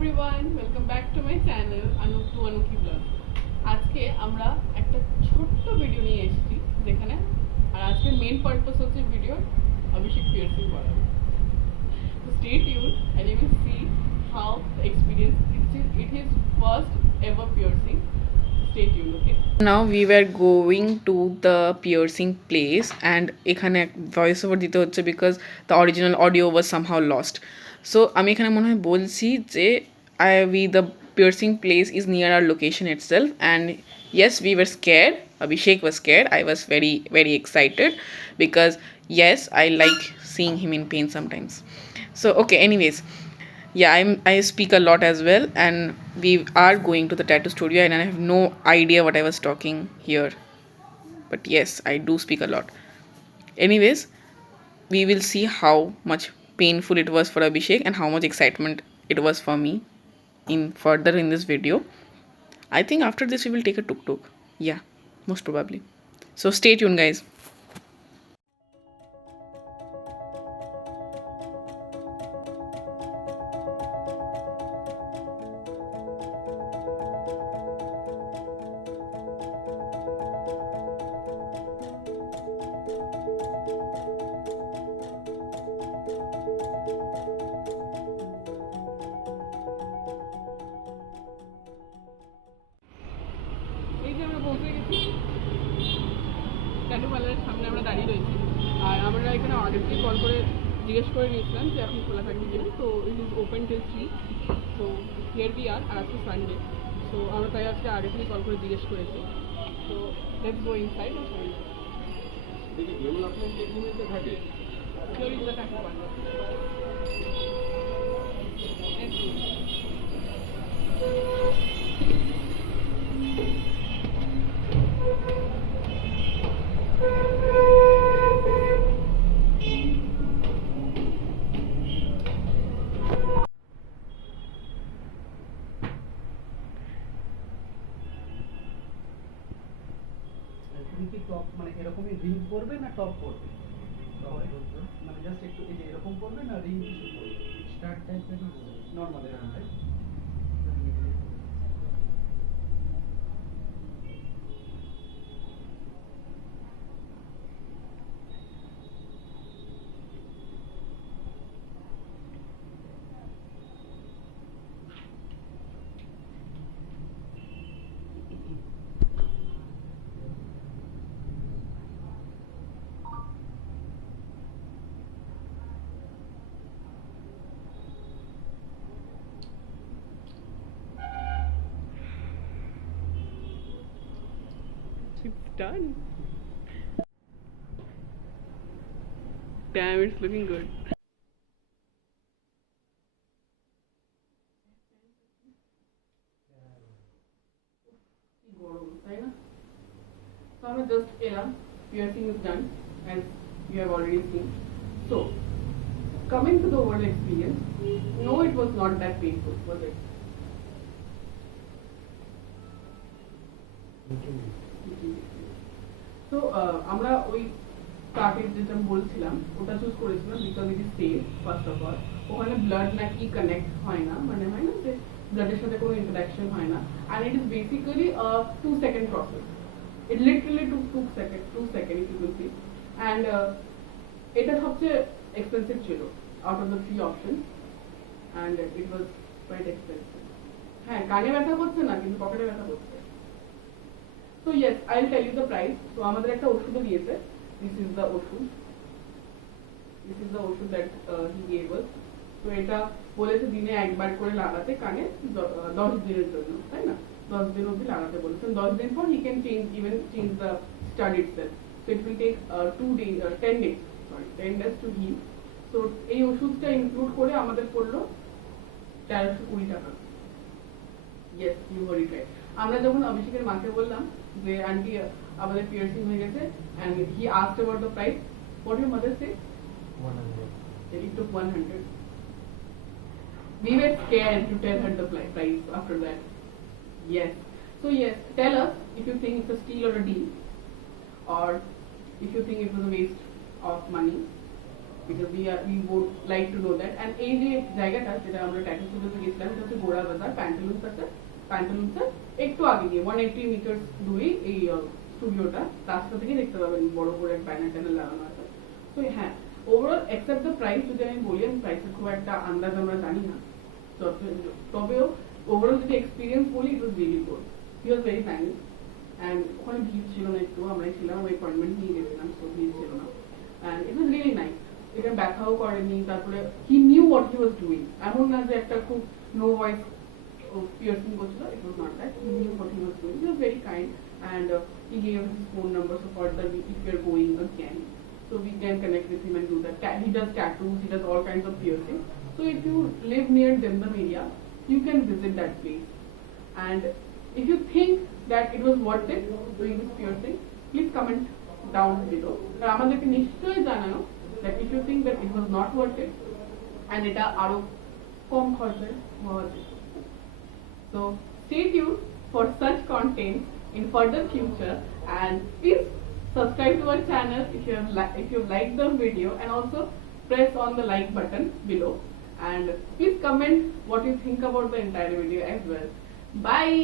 Everyone, welcome back to my channel অনুকি blog. আজকে আমরা একটা ছোট্ট ভিডিও নিয়ে এসেছি যেখানে আর আজকের মেন পারপাস হচ্ছে ভিডিও অভিষেক পিয়ার্সিং করানো। So stay tuned and you will see how the experience it is first ever piercing. Stay tuned, okay? Now we were going to the piercing place and এখানে ভয়েস ওভার দিতে হচ্ছে because the original audio was somehow lost. So আমি এখানে মনে হয় বলছি যে the piercing place is near our location itself, and yes, we were scared. Abhishek was scared. I was very excited because yes, I like seeing him in pain sometimes. So okay, anyways, yeah, I speak a lot as well, and we are going to the tattoo studio and I have no idea what I was talking here, but yes, I do speak a lot. Anyways, we will see how much painful it was for Abhishek and how much excitement it was for me in further in this video. I think after this we will take a tuk-tuk. Yeah, most probably. So stay tuned, guys. এই যে আমরা পৌঁছে গেছি ট্যাটু পার্লারের সামনে, আমরা দাঁড়িয়ে রয়েছি। আর আমরা এখানে আগে থেকে কল করে জিজ্ঞেস করে নিয়েছিলাম যে এখন খোলা থাকবে কিনা। তো ইট ইজ ওপেন টিল 3। তো হিয়ার বি আর আজকে সানডে। তো আমরা তাই আজকে আগে থেকে কল করে জিজ্ঞেস করেছি। তো লেটস গো ইনসাইড আর ফাইন্ড দেখি ডেভেলপমেন্ট টেকনিকে থাকে here is the tattoo parlour. কি টপ মানে এরকমই রিং করবে না টপ করবে? মানে জাস্ট একটু এই যে এরকম করবে না রিং কিছু করবে? স্টার্ট টাইপের নরমাল এরকম type. It's done. Damn, it's looking good. So I'm just piercing is done as you have already seen. So coming to the overall experience, no, it was not that painful, was it? তো আমরা ওই কার্টের যেটা বলছিলাম ওটা চুজ করেছিলাম because it is safe first of all. ওখানে ব্লাড নাকি কানেক্ট হয় না, মানে হয় না যে ব্লাডের সাথে কোনো ইন্টারাকশন হয় না। And it is basically 2 second process. It literally took 2 second if you will see. And এটা সবচেয়ে এক্সপেন্সিভ ছিল out of the 3 option, and it was quite expensive. হ্যাঁ, কানে ব্যথা করছে না কিন্তু পকেটে ব্যথা করছে। So yes, I'll tell you the price. So আমাদের একটা ওষুধও দিয়েছে। This is the ওষুধ। This is the ওষুধ that he gave us. তো এটা বলেছে দিনে একবার করে লাগাতে কানে 10 দিনের জন্য, তাই না? 10 দিন অবধি লাগাতে বলেছেন। 10 দিন পর he can change the stud itself. So it will take 10 days to heal. So এই ওষুধটা ইনক্লুড করে আমাদের পড়লো 1320 টাকা। Yes, you heard it right. আমরা যখন অভিষেকের মাকে বললাম যে আন্টি আমাদের পিয়ার্সিং হয়ে গেছে and he asked about the price, what did your mother say? 100 It took 100. We were scared to tell her the price after that. Yes. So yes, tell us if you think it's a steal or a deal, or if you think it was a waste of money. because we would like to know that. And এই যে জায়গাটা যেটা আমরা ট্যাটু স্টুডিওতে গেছিলাম এটা হচ্ছে গোড়া বাজার প্যান্টালুন্স আছে, প্যান্টালুন্সের একটু আগে গিয়ে 180 মিটার দূরে এই স্টুডিওটা, রাস্তা থেকে দেখতে পাবেন বড় করে ব্যানার ট্যানার লাগানো আছে। তো হ্যাঁ, ওভারঅল এক্সেপ্ট দ্য প্রাইস, যদি আমি বলি আমি প্রাইসের খুব একটা আন্দাজ আমরা জানি না, তবেও ওভারঅল যদি এক্সপিরিয়েন্স বলি it was really good, he was very nice. And ওখানে ভিড় ছিল না, একটু আমরাই ছিলাম, আমি অ্যাপয়েন্টমেন্ট নিয়ে গেছিলাম, তো ভিড় ছিল না। And it was really nice, এটা ব্যাখ্যাও করেনি, তারপরে he knew what he was doing, এমন না যে একটা খুব নো ভয়েস piercing করছিল, it was not that, he knew what he was doing, he was very kind, and he gave his phone number so further if we are going again, so we can connect with him and do that. He does tattoos, he does all kinds of piercing, so if you live near Demdam area, you can visit that place. And if you think that it was worth it doing this piercing, please comment down below. আর আমাদেরকে নিশ্চয়ই জানানো that if you think that it was not worth it and এটা আরো কম খরচে হওয়া উচিত। So stay tuned for such content in further future, and please subscribe to our channel if you have liked the video, and also press on the like button below, and please comment what you think about the entire video as well. Bye.